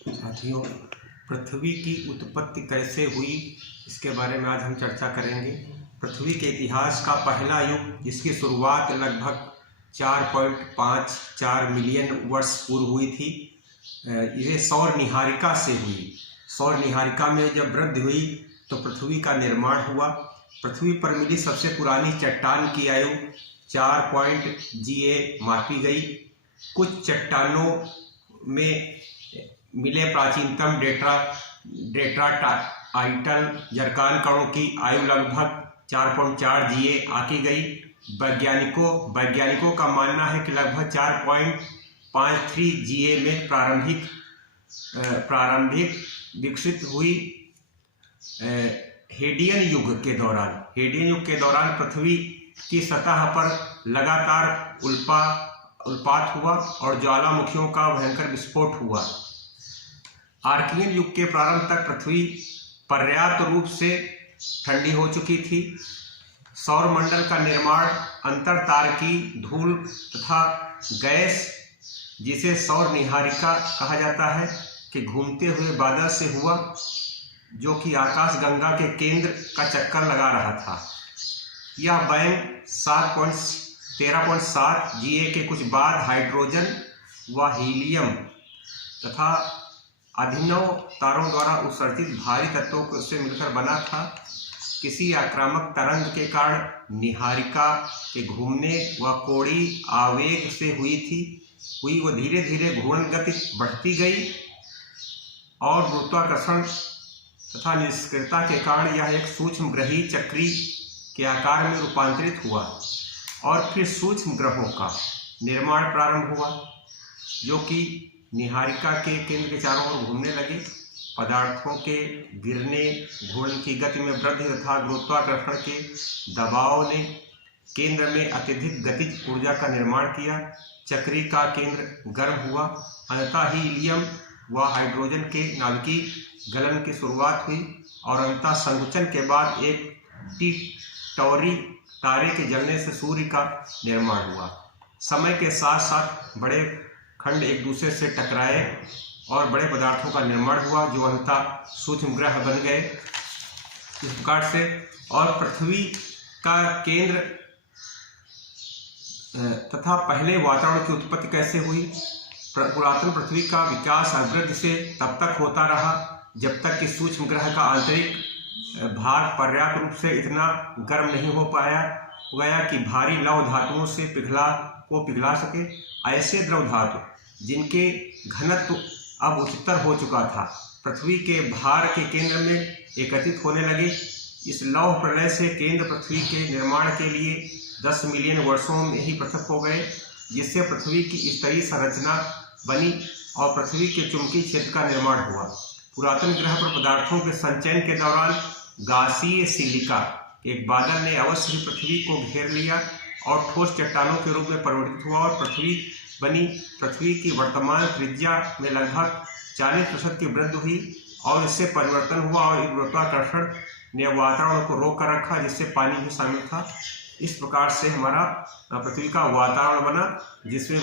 साथियों, पृथ्वी की उत्पत्ति कैसे हुई इसके बारे में आज हम चर्चा करेंगे। पृथ्वी के इतिहास का पहला युग, जिसकी शुरुआत लगभग 4.54 मिलियन वर्ष पूर्व हुई थी, ये सौर निहारिका से हुई। सौर निहारिका में जब वृद्धि हुई तो पृथ्वी का निर्माण हुआ। पृथ्वी पर मिली सबसे पुरानी चट्टान की आयु 4 GA मापी गई। कुछ चट्टानों में मिले प्राचीनतम डेट्राटाइटल जरकान कणों की आयु लगभग 4.4 GA आकी गई। वैज्ञानिकों का मानना है कि लगभग 4.53 GA में प्रारंभिक विकसित हुई। हेडियन युग के दौरान पृथ्वी की सतह पर लगातार उल्पात हुआ और ज्वालामुखियों का भयंकर विस्फोट हुआ। आर्कियन युग के प्रारंभ तक पृथ्वी पर्याप्त रूप से ठंडी हो चुकी थी। सौरमंडल का निर्माण अंतरतारकीय धूल तथा गैस, जिसे सौर निहारिका कहा जाता है, कि घूमते हुए बादल से हुआ, जो कि आकाशगंगा के केंद्र का चक्कर लगा रहा था। यह बैंड 13.7 GA के कुछ बाद हाइड्रोजन व हीलियम तथा अभिनव तारों द्वारा उत्सर्जित भारी तत्वों से मिलकर बना था। किसी आक्रामक तरंग के कारण निहारिका के घूमने व कोणीय आवेग से हुई वो धीरे धीरे घूर्णन गति बढ़ती गई और गुरुत्वाकर्षण तथा निष्क्रियता के कारण यह एक सूक्ष्म ग्रही चक्री के आकार में रूपांतरित हुआ और फिर सूक्ष्म ग्रहों का निर्माण प्रारंभ हुआ, जो कि निहारिका के केंद्र के चारों ओर घूमने लगे। पदार्थों के गिरने, घूर्णन की गति में वृद्धि तथा गुरुत्वाकर्षण के दबाव ने केंद्र में अत्यधिक गतिज ऊर्जा का निर्माण किया। चक्री का केंद्र गर्म हुआ। अंततः हीलियम व हाइड्रोजन के नाभिकीय गलन की शुरुआत हुई और अंततः संकुचन के बाद एक टी-टॉरी तारे के जलने से सूर्य का निर्माण हुआ। समय के साथ साथ बड़े खंड एक दूसरे से टकराए और बड़े पदार्थों का निर्माण हुआ, जो अंततः सूक्ष्म ग्रह बन गए। इस प्रकार से और पृथ्वी का केंद्र तथा पहले वातावरण की उत्पत्ति कैसे हुई। पुरातन पृथ्वी का विकास अभिवृद्धि से तब तक होता रहा जब तक कि सूक्ष्म ग्रह का आंतरिक भाग पर्याप्त रूप से इतना गर्म नहीं हो गया कि भारी लौह धातुओं से पिघला सके। ऐसे द्रव धातु जिनके घनत्व अब उच्चतर हो चुका था, पृथ्वी के भार के केंद्र में एकत्रित होने लगे। इस लौह प्रलय से केंद्र पृथ्वी के निर्माण के लिए 10 मिलियन वर्षों में ही पृथक हो गए, जिससे पृथ्वी की स्तरीय संरचना बनी और पृथ्वी के चुंबकीय क्षेत्र का निर्माण हुआ। पुरातन ग्रह पर पदार्थों के संचयन के दौरान गासीय सिलिका एक बादल ने अवश्य ही पृथ्वी को घेर लिया और ठोस चट्टानों के रूप में परिवर्तित हुआ और पृथ्वी बनी। पृथ्वी की वर्तमान त्रिज्या में लगभग 40% की वृद्धि हुई और इससे परिवर्तन हुआ और गुरुत्वाकर्षण ने वातावरण को रोक कर रखा, जिससे पानी भी शामिल था। इस प्रकार से हमारा पृथ्वी का वातावरण बना, जिसमें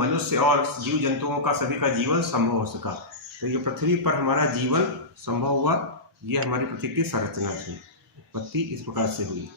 मनुष्य और जीव जंतुओं का सभी का जीवन संभव हो सका। तो ये पृथ्वी पर हमारा जीवन संभव हुआ। ये हमारी पृथ्वी की संरचना थी। उत्पत्ति इस प्रकार से हुई।